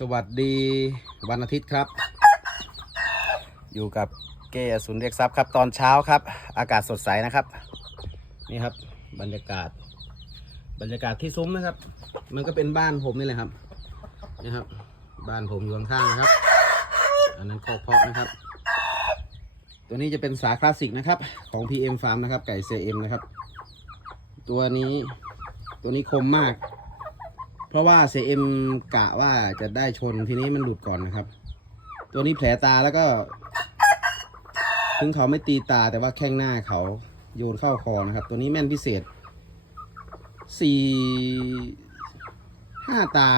สวัสดีวันอาทิตย์ครับ อยู่กับเก้อสุนเรียกทรัพย์ครับ ตอนเช้าครับ อากาศสดใสนะครับ นี่ครับบรรยากาศ บรรยากาศที่ซุ้มนะครับ มันก็เป็นบ้านผมนี่แหละครับนี่ครับ บ้านผมอยู่ข้างๆนะครับ อันนั้นคอกเพาะนะครับ ตัวนี้จะเป็นสาคลาสสิกนะครับ ของ PM Farm นะครับ ไก่ CM นะครับ ตัวนี้ตัวนี้คมมาก เพราะว่า CM กะว่าจะได้ชนทีนี้มันหลุดก่อนนะครับ ตัวนี้แผลตาแล้วก็ ถึงเขาไม่ตีตาแต่ว่าแข้งหน้าเขาโยนเข้าคอนะครับ ตัวนี้แม่นพิเศษสี่ห้าตา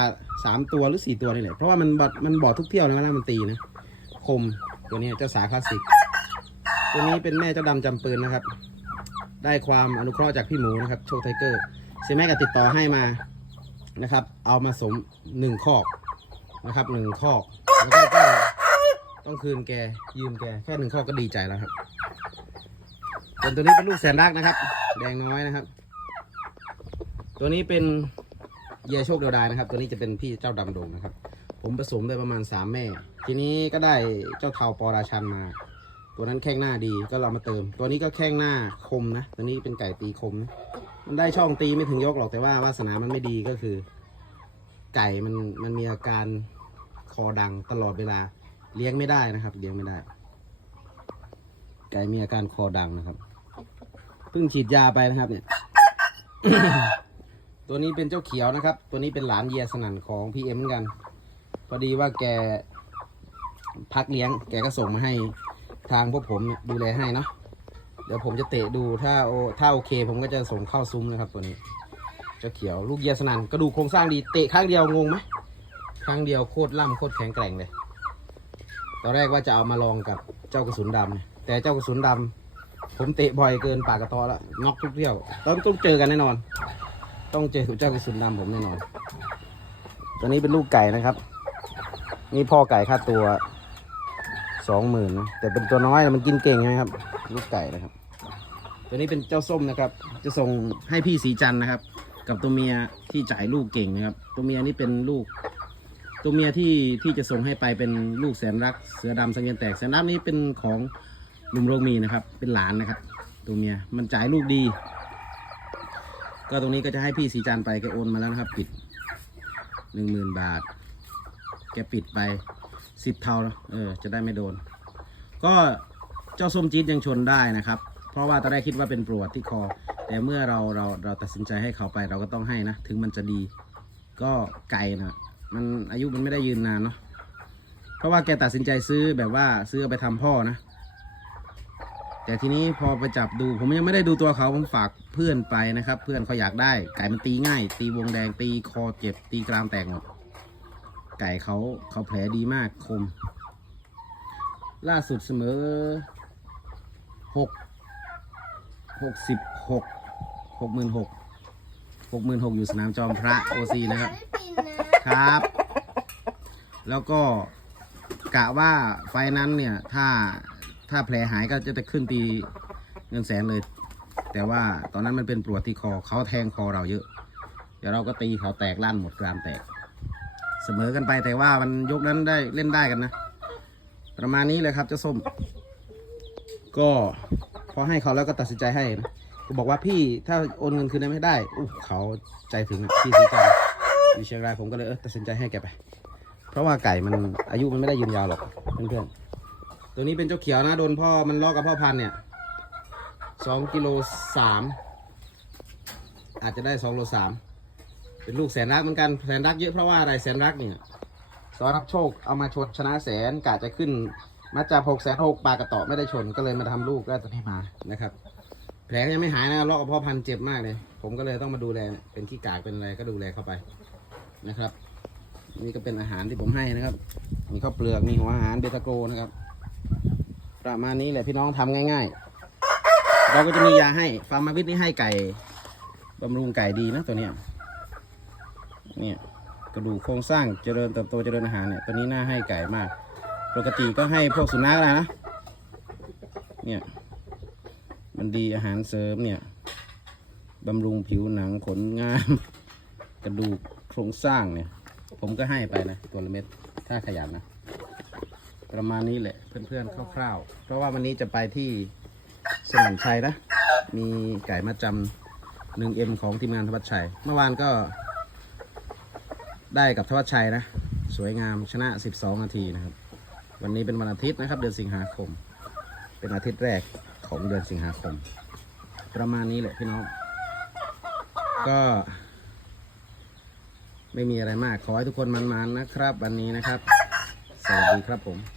สามตัวหรือสี่ตัวนี่แหละเพราะว่ามันบอดมันบอดทุกเที่ยวนะเวลามันตีนะคมตัวนี้เจ้าสาคลาสสิกตัวนี้เป็นแม่เจ้าดำจำปืนนะครับ ได้ความอนุเคราะห์จากพี่หมูนะครับ โชคไทเกอร์เซแม่ก็ติดต่อให้มา นะครับ เอามาสมหนึ่งคอกนะครับหนึ่งคอกแล้วก็ต้องต้องคืนแกยืมแกแค่หนึ่งคอกก็ดีใจแล้วครับส่วนตัวนี้เป็นลูกแสนรักนะครับ แดงน้อยนะครับ ตัวนี้เป็นเยยโชคเดียวดายนะครับ ตัวนี้จะเป็นพี่เจ้าดำโดงนะครับ ผมผสมได้ประมาณสามแม่ ทีนี้ก็ได้เจ้าเทาปอราชันมา ตัวนั้นแข้งหน้าดีก็เรามาเติม ตัวนี้ก็แข้งหน้าคมนะ ตัวนี้เป็นไก่ตีคมนะ มันได้ช่องตีไม่ถึงยกหรอกแต่ว่าวาสนามันไม่ดีก็คือ ไก่มันมันมีอาการคอดังตลอดเวลา เลี้ยงไม่ได้นะครับ เลี้ยงไม่ได้ ไก่มีอาการคอดังนะครับเพิ่งฉีดยาไปนะครับ เนี่ย ตัวนี้เป็นเจ้าเขียวนะครับ ตัวนี้เป็นหลานเยียสนันของพีเอ็มเหมือนกัน พอดีว่าแกพักเลี้ยง แกก็ส่งมาให้ทางพวกผมดูแลให้เนาะ เดี๋ยวผมจะเตะดูถ้าโอถ้าโอเค ผมก็จะส่งเข้าซุ้มนะครับตัวนี้เจ้าเขียวลูกเยียสนันกระดูกโครงสร้างดีเตะครั้งเดียวงงไหมครั้งเดียวโคตรล่ำโคตรแข็งแกร่งเลย ตอนแรกว่าจะเอามาลองกับเจ้ากระสุนดำแต่เจ้ากระสุนดำผมเตะบ่อยเกินปากกระตอแล้วน็อกทุกเที่ยวต้องต้องเจอกันแน่นอน ต้องเจอเจ้ากระสุนดำผมแน่นอน ตัวนี้เป็นลูกไก่นะครับ นี่พ่อไก่ค่าตัว สองหมื่นนะแต่เป็นตัวน้อยมันกินเก่งใช่ไหมครับ ลูกไก่นะครับ ตัวนี้เป็นเจ้าส้มนะครับ จะส่งให้พี่สีจันนะครับ กับตัวเมียที่จ่ายลูกเก่งนะครับ ตัวเมียนี่เป็นลูก ตัวเมียที่ที่จะส่งให้ไปเป็นลูกแสนรัก เสือดำสังเกตแตกแสนรักนี่เป็นของลุงโรงมีนะครับ เป็นหลานนะครับ ตัวเมียมันจ่ายลูกดี ก็ตรงนี้ก็จะให้พี่สีจันไปแกโอนมาแล้วนะครับ ปิดหนึ่งหมื่นบาท แกปิดไป สิบเท่าเออจะได้ไม่โดน ก็เจ้าส้มจี๊ดยังชนได้นะครับ เพราะว่าตอนแรกคิดว่าเป็นปลวดที่คอ แต่เมื่อเราเราเราตัดสินใจให้เขาไปเราก็ต้องให้นะ ถึงมันจะดี ก็ไก่นะมันอายุมันไม่ได้ยืนนานเนาะเพราะว่าแกตัดสินใจซื้อแบบว่าซื้อเอาไปทำพ่อนะ แต่ทีนี้พอไปจับดูผมยังไม่ได้ดูตัวเขาผมฝากเพื่อนไปนะครับ เพื่อนเขาอยากได้ไก่มันตีง่าย ตีวงแดงตีคอเจ็บตีกรามแตกหมด ไก่เขาเขาแผลดีมากคม ล่าสุดเสมอหกหกสิบหกหกหมื่นหกหกหมื่นหกอยู่สนามจอมพระโอซีนะครับ ครับ แล้วก็กะว่าไฟนั้นเนี่ย ถ้าถ้าแผลหายก็จะจะขึ้นตีเงินแสนเลย แต่ว่าตอนนั้นมันเป็นปวดที่คอเขาแทงคอเราเยอะ เดี๋ยวเราก็ตีเขาแตกลั่นหมดกรามแตก เสมอกันไปแต่ว่ามันยกนั้นได้เล่นได้กันนะ ประมาณนี้เลยครับเจ้าส้ม ก็พอให้เขาแล้วก็ตัดสินใจให้นะก็บอกว่าพี่ถ้าโอนเงินคืนได้ไม่ได้อู้เขาใจถึงอะพี่สีจันทร์อยู่เชียงรายผมก็เลยเออตัดสินใจให้แกไป เพราะว่าไก่มันอายุมันไม่ได้ยืนยาวหรอกเพื่อนๆตัวนี้เป็นเจ้าเขียวนะโดนพ่อมันลอกกับพ่อพันเนี่ยสองกิโลสามอาจจะได้สองโลสาม เป็นลูกแสนรักเหมือนกันแสนรักเยอะเพราะว่าอะไรแสนรักเนี่ยสอรับโชคเอามาชนชนะแสนกะจะขึ้นมาจากหกแสนหกปลากระต่อไม่ได้ชนก็เลยมาทำลูกได้ตัวนี้มานะครับ แผลยังไม่หายนะลอกกับพ่อพันเจ็บมากเลย ผมก็เลยต้องมาดูแลเป็นขี้กากเป็นอะไรก็ดูแลเข้าไปนะครับ นี่ก็เป็นอาหารที่ผมให้นะครับ มีข้าวเปลือกมีหัวอาหารเบตาโกรนะครับ ประมาณนี้แหละพี่น้องทำง่าย ๆ เราก็จะมียาให้ฟาร์มาวิทนี่ให้ไก่บำรุงไก่ดีนะตัวเนี้ย เนี่ยกระดูกโครงสร้างเจริญเติบโตเจริญอาหารเนี่ยตัวนี้น่าให้ไก่มาก ปกติก็ให้พวกสุนัขนะเนี่ยมันดีอาหารเสริมเนี่ยบำรุงผิวหนังขนงาม กระดูกโครงสร้างเนี่ย ผมก็ให้ไปนะตัวละเม็ดถ้าขยันนะ ประมาณนี้แหละเพื่อนๆคร่าวๆ เพราะว่าวันนี้จะไปที่สนามชัยนะ มีไก่มาจำหนึ่งเอ็มของทีมงานทวัชชัย เมื่อวานก็ ได้กับทวัชชัยนะ สวยงามชนะ 12 นาทีนะครับ วันนี้เป็นวันอาทิตย์นะครับ เดือนสิงหาคม เป็นอาทิตย์แรกของเดือนสิงหาคม ประมาณนี้แหละพี่น้อง ก็ ไม่มีอะไรมากขอให้ทุกคนมันๆนะครับ วันนี้นะครับ สวัสดีครับผม